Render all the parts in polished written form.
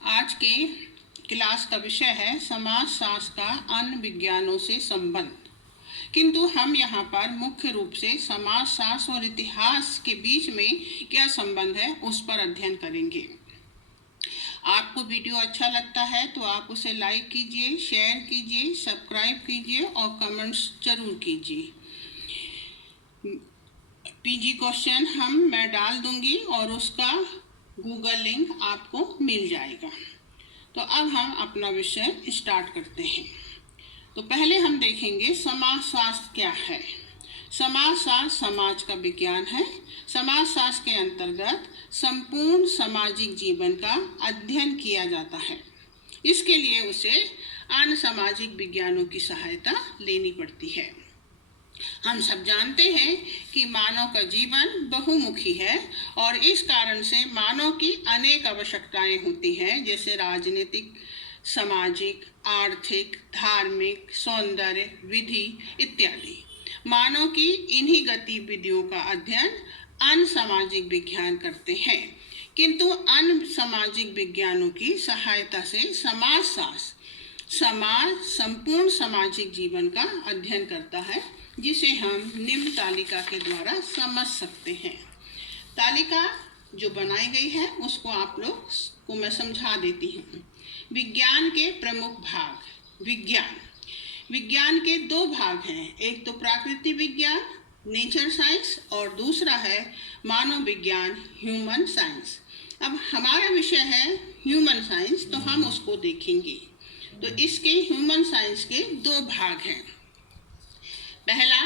आज के क्लास का विषय है समाजशास्त्र का अन्य विज्ञानों से संबंध। किंतु हम यहाँ पर मुख्य रूप से समाजशास्त्र और इतिहास के बीच में क्या संबंध है उस पर अध्ययन करेंगे। आपको वीडियो अच्छा लगता है तो आप उसे लाइक कीजिए, शेयर कीजिए, सब्सक्राइब कीजिए और कमेंट्स जरूर कीजिए। पीजी क्वेश्चन मैं डाल दूंगी और उसका गूगल लिंक आपको मिल जाएगा। तो अब हम अपना विषय स्टार्ट करते हैं। तो पहले हम देखेंगे समाजशास्त्र क्या है। समाजशास्त्र समाज का विज्ञान है। समाजशास्त्र के अंतर्गत संपूर्ण सामाजिक जीवन का अध्ययन किया जाता है। इसके लिए उसे अन्य सामाजिक विज्ञानों की सहायता लेनी पड़ती है। हम सब जानते हैं कि मानव का जीवन बहुमुखी है और इस कारण से मानव की अनेक आवश्यकताएं होती हैं, जैसे राजनीतिक, सामाजिक, आर्थिक, धार्मिक, सौंदर्य, विधि इत्यादि। मानव की इन्हीं गतिविधियों का अध्ययन अन्य सामाजिक विज्ञान करते हैं। किंतु अन्य सामाजिक विज्ञानों की सहायता से समाज संपूर्ण सामाजिक जीवन का अध्ययन करता है, जिसे हम निम्न तालिका के द्वारा समझ सकते हैं। तालिका जो बनाई गई है उसको आप लोग को मैं समझा देती हूँ। विज्ञान के प्रमुख भाग। विज्ञान के दो भाग हैं, एक तो प्राकृतिक विज्ञान नेचर साइंस और दूसरा है मानव विज्ञान ह्यूमन साइंस। अब हमारा विषय है ह्यूमन साइंस, तो हम उसको देखेंगे। तो इसके ह्यूमन साइंस के दो भाग हैं, पहला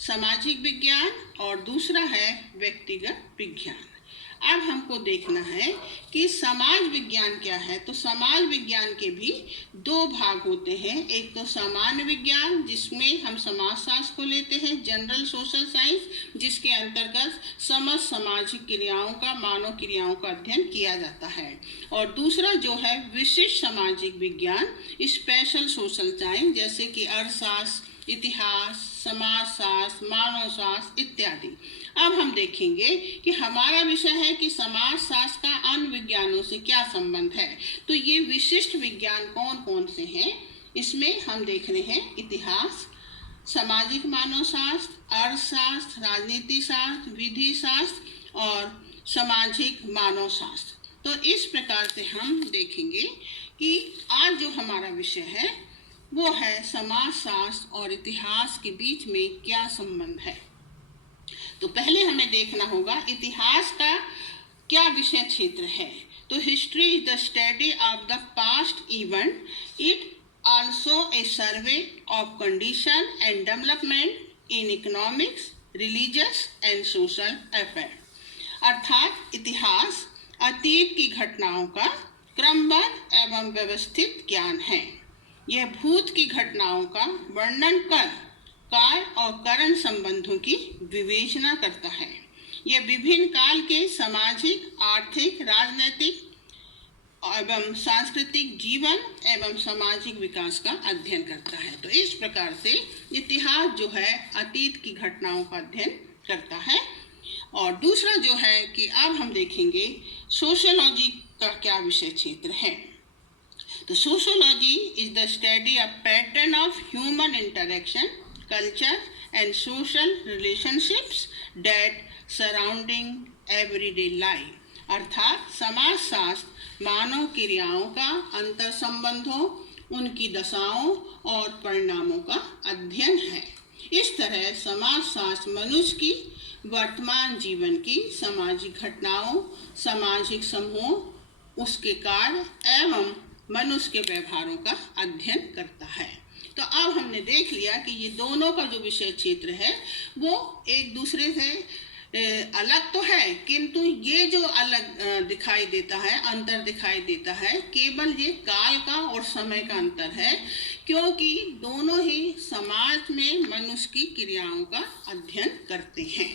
सामाजिक विज्ञान और दूसरा है व्यक्तिगत विज्ञान। अब हमको देखना है कि समाज विज्ञान क्या है। तो समाज विज्ञान के भी दो भाग होते हैं, एक तो सामान्य विज्ञान जिसमें हम समाजशास्त्र को लेते हैं, जनरल सोशल साइंस, जिसके अंतर्गत समस्त सामाजिक क्रियाओं का, मानव क्रियाओं का अध्ययन किया जाता है, और दूसरा जो है विशिष्ट सामाजिक विज्ञान स्पेशल सोशल साइंस, जैसे कि अर्थशास्त्र, इतिहास, समाजशास्त्र, मानवशास्त्र इत्यादि। अब हम देखेंगे कि हमारा विषय है कि समाजशास्त्र का अन्य विज्ञानों से क्या संबंध है। तो ये विशिष्ट विज्ञान कौन कौन से हैं, इसमें हम देख रहे हैं इतिहास, सामाजिक मानवशास्त्र, अर्थशास्त्र, राजनीति शास्त्र, विधि शास्त्र और सामाजिक मानवशास्त्र। तो इस प्रकार से हम देखेंगे कि आज जो हमारा विषय है वो है समाजशास्त्र और इतिहास के बीच में क्या संबंध है। तो पहले हमें देखना होगा इतिहास का क्या विषय क्षेत्र है। तो history is the study of the past event, it also a survey of condition and development in economics, religious and social affair. अर्थात इतिहास अतीत की घटनाओं का क्रमबद्ध एवं व्यवस्थित ज्ञान है। यह भूत की घटनाओं का वर्णन कर काल और करण संबंधों की विवेचना करता है। यह विभिन्न काल के सामाजिक, आर्थिक, राजनीतिक एवं सांस्कृतिक जीवन एवं सामाजिक विकास का अध्ययन करता है। तो इस प्रकार से इतिहास जो है अतीत की घटनाओं का अध्ययन करता है। और दूसरा जो है कि अब हम देखेंगे सोशियोलॉजी का क्या विषय क्षेत्र है। तो sociology is the study of pattern of human interaction, culture and social relationships that surrounding everyday life. अर्थात समाजशास्त्र मानव क्रियाओं का अंतर संबंधों, उनकी दशाओं और परिणामों का अध्ययन है। इस तरह समाजशास्त्र मनुष्य की वर्तमान जीवन की सामाजिक घटनाओं, सामाजिक समूहों, उसके कार्य एवं मनुष्य के व्यवहारों का अध्ययन करता है। तो अब हमने देख लिया कि ये दोनों का जो विषय क्षेत्र है वो एक दूसरे से अलग तो है, किंतु ये जो अलग दिखाई देता है, अंतर दिखाई देता है, केवल ये काल का और समय का अंतर है, क्योंकि दोनों ही समाज में मनुष्य की क्रियाओं का अध्ययन करते हैं।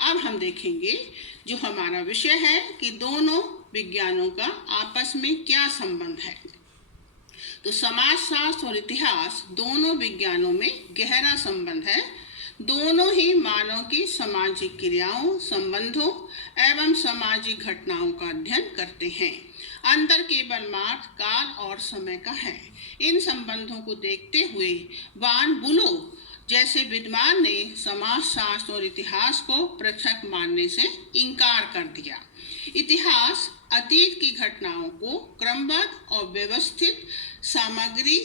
अब हम देखेंगे जो हमारा विषय है कि दोनों विज्ञानों का आपस में क्या संबंध है। तो समाजशास्त्र और इतिहास दोनों विज्ञानों में गहरा संबंध है। दोनों ही मानव की सामाजिक क्रियाओं, संबंधों एवं सामाजिक घटनाओं का अध्ययन करते हैं। अंतर केवल मात्र काल और समय का है। इन संबंधों को देखते हुए वान बुलो जैसे विद्वान ने समाजशास्त्र और इतिहास को पृथक मानने से इनकार कर दिया। इतिहास अतीत की घटनाओं को क्रमबद्ध और व्यवस्थित सामग्री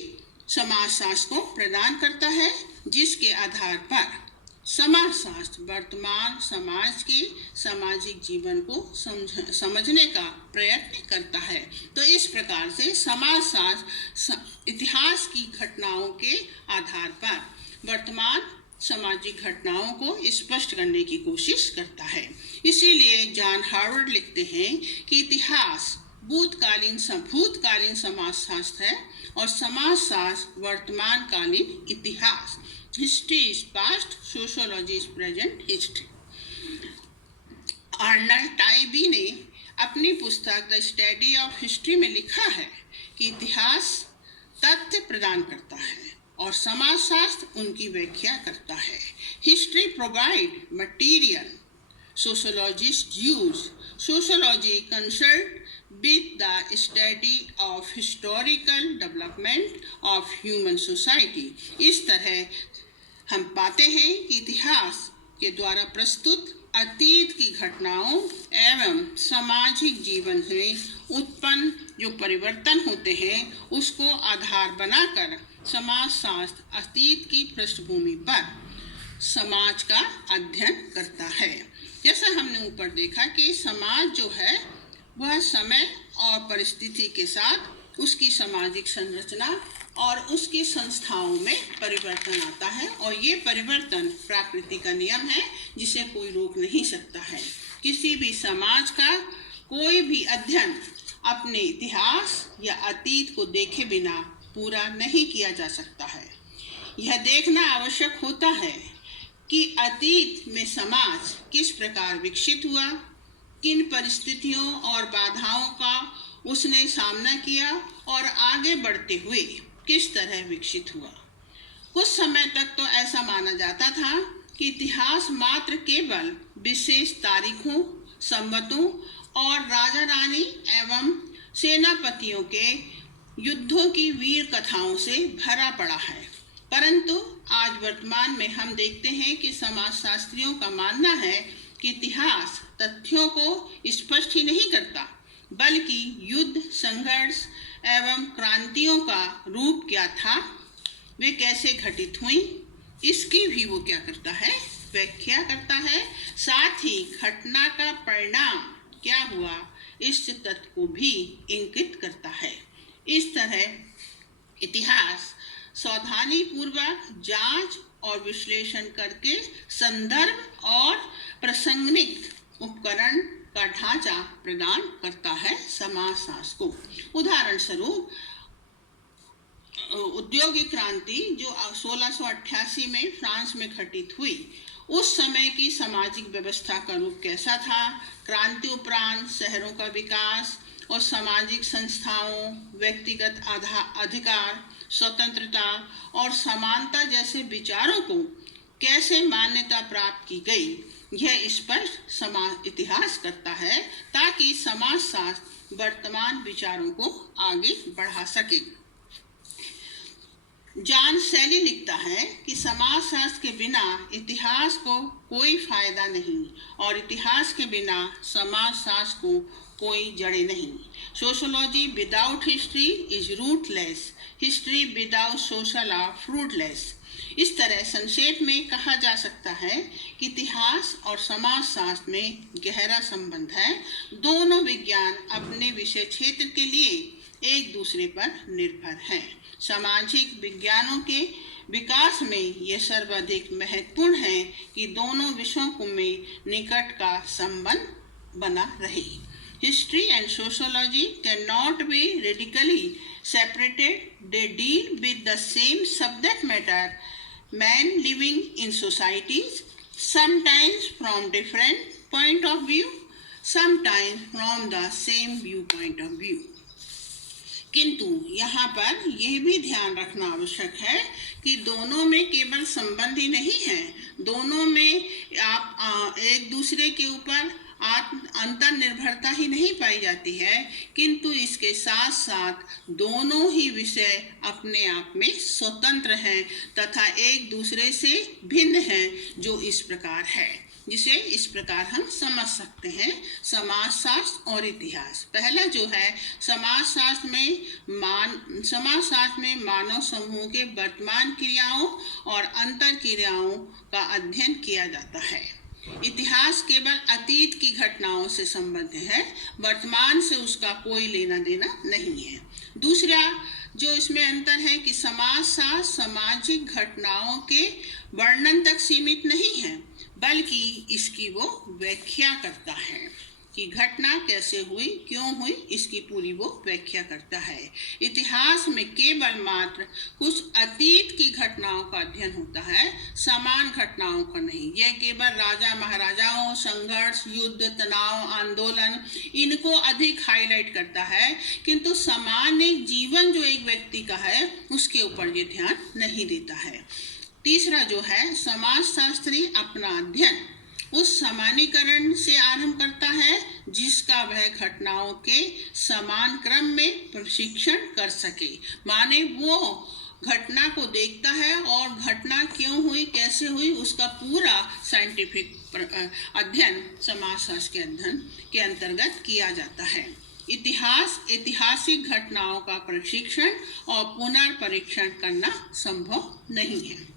समाजशास्त्र को प्रदान करता है, जिसके आधार पर समाजशास्त्र वर्तमान समाज के सामाजिक जीवन को समझने का प्रयत्न करता है। तो इस प्रकार से समाजशास्त्र इतिहास की घटनाओं के आधार पर वर्तमान सामाजिक घटनाओं को स्पष्ट करने की कोशिश करता है। इसीलिए जॉन हार्वर्ड लिखते हैं कि इतिहास भूतकालीन समाजशास्त्र है और समाजशास्त्र वर्तमानकालीन इतिहास। History is past, sociology is present history. Arnold Toynbee ने अपनी पुस्तक द स्टडी ऑफ हिस्ट्री में लिखा है कि इतिहास तथ्य प्रदान करता है और समाजशास्त्र उनकी व्याख्या करता है। History provide material, sociologists use sociology concerned with the study of historical development of human society। इस तरह हम पाते हैं कि इतिहास के द्वारा प्रस्तुत अतीत की घटनाओं एवं सामाजिक जीवन में उत्पन्न जो परिवर्तन होते हैं उसको आधार बनाकर समाजशास्त्र अतीत की पृष्ठभूमि पर समाज का अध्ययन करता है। जैसा हमने ऊपर देखा कि समाज जो है वह समय और परिस्थिति के साथ उसकी सामाजिक संरचना और उसकी संस्थाओं में परिवर्तन आता है और ये परिवर्तन प्रकृति का नियम है जिसे कोई रोक नहीं सकता है। किसी भी समाज का कोई भी अध्ययन अपने इतिहास या अतीत को देखे बिना पूरा नहीं किया जा सकता है। यह देखना आवश्यक होता है कि अतीत में समाज किस प्रकार विकसित हुआ, किन परिस्थितियों और बाधाओं का उसने सामना किया और आगे बढ़ते हुए किस तरह विकसित हुआ। कुछ समय तक तो ऐसा माना जाता था कि इतिहास मात्र केवल विशेष तारीखों, संवतों और राजा रानी एवं सेनापतियों के युद्धों की वीर कथाओं से भरा पड़ा है, परंतु आज वर्तमान में हम देखते हैं कि समाजशास्त्रियों का मानना है कि इतिहास तथ्यों को स्पष्ट ही नहीं करता, बल्कि युद्ध, संघर्ष एवं क्रांतियों का रूप क्या था, वे कैसे घटित हुई, इसकी भी वो क्या करता है, व्याख्या करता है। साथ ही घटना का परिणाम क्या हुआ इस तथ्य को भी इंगित करता है। इस तरह इतिहास सावधानी पूर्वक जांच और विश्लेषण करके संदर्भ और प्रासंगिक उपकरण का ढांचा प्रदान करता है समाजशास्त्र को। उदाहरण स्वरूप औद्योगिक क्रांति जो 1688 में फ्रांस में घटित हुई, उस समय की सामाजिक व्यवस्था का रूप कैसा था। क्रांति उपरांत शहरों का विकास और सामाजिक संस्थाओं, व्यक्तिगत अधिकार, स्वतंत्रता और समानता जैसे विचारों को कैसे मान्यता प्राप्त की गई, यह स्पष्ट समाज इतिहास करता है ताकि समाजशास्त्र वर्तमान विचारों को आगे बढ़ा सके। जॉन सेली लिखता है कि समाजशास्त्र के बिना इतिहास को कोई फायदा नहीं और इतिहास के बिना समाजशास्त्र को कोई जड़ें नहीं। Sociology without history is rootless, history without social are fruitless. इस तरह संक्षेप में कहा जा सकता है कि इतिहास और समाजशास्त्र में गहरा संबंध है। दोनों विज्ञान अपने विषय क्षेत्र के लिए एक दूसरे पर निर्भर हैं। सामाजिक विज्ञानों के विकास में यह सर्वाधिक महत्वपूर्ण है कि दोनों विषयों में निकट का संबंध बना रहे। History and sociology cannot be radically separated. They deal with the same subject matter, men living in societies, sometimes from different point of view, sometimes from the same viewpoint of view. किंतु यहाँ पर यह भी ध्यान रखना आवश्यक है कि दोनों में केवल संबंध ही नहीं है, दोनों में आप एक दूसरे के ऊपर अंतर निर्भरता ही नहीं पाई जाती है, किंतु इसके साथ साथ दोनों ही विषय अपने आप में स्वतंत्र हैं तथा एक दूसरे से भिन्न हैं, जो इस प्रकार है, जिसे इस प्रकार हम समझ सकते हैं। समाजशास्त्र और इतिहास। पहला जो है समाजशास्त्र में मानव समूह के वर्तमान क्रियाओं और अंतर क्रियाओं का अध्ययन किया जाता है। इतिहास केवल अतीत की घटनाओं से संबंधित है, वर्तमान से उसका कोई लेना देना नहीं है। दूसरा जो इसमें अंतर है कि समाजशास्त्र सामाजिक घटनाओं के वर्णन तक सीमित नहीं है, बल्कि इसकी वो व्याख्या करता है कि घटना कैसे हुई, क्यों हुई, इसकी पूरी वो व्याख्या करता है। इतिहास में केवल मात्र कुछ अतीत की घटनाओं का अध्ययन होता है, समान घटनाओं का नहीं। यह केवल राजा महाराजाओं, संघर्ष, युद्ध, तनाव, आंदोलन, इनको अधिक हाईलाइट करता है, किंतु सामान्य जीवन जो एक व्यक्ति का है उसके ऊपर ये ध्यान नहीं देता है। तीसरा जो है समाजशास्त्री अपना अध्ययन उस सामान्यीकरण से आरंभ करता है जिसका वह घटनाओं के समान क्रम में प्रशिक्षण कर सके। माने वो घटना को देखता है और घटना क्यों हुई, कैसे हुई, उसका पूरा साइंटिफिक अध्ययन समाजशास्त्र के अध्ययन के अंतर्गत किया जाता है। इतिहास ऐतिहासिक घटनाओं का प्रशिक्षण और पुनर्परीक्षण करना संभव नहीं है।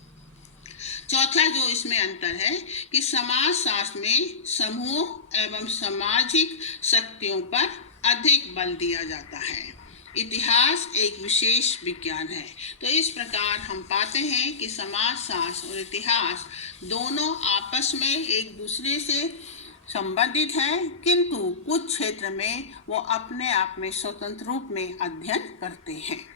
चौथा जो इसमें अंतर है कि समाजशास्त्र में समूह एवं सामाजिक शक्तियों पर अधिक बल दिया जाता है। इतिहास एक विशेष विज्ञान है। तो इस प्रकार हम पाते हैं कि समाजशास्त्र और इतिहास दोनों आपस में एक दूसरे से संबंधित है, किंतु कुछ क्षेत्र में वो अपने आप में स्वतंत्र रूप में अध्ययन करते हैं।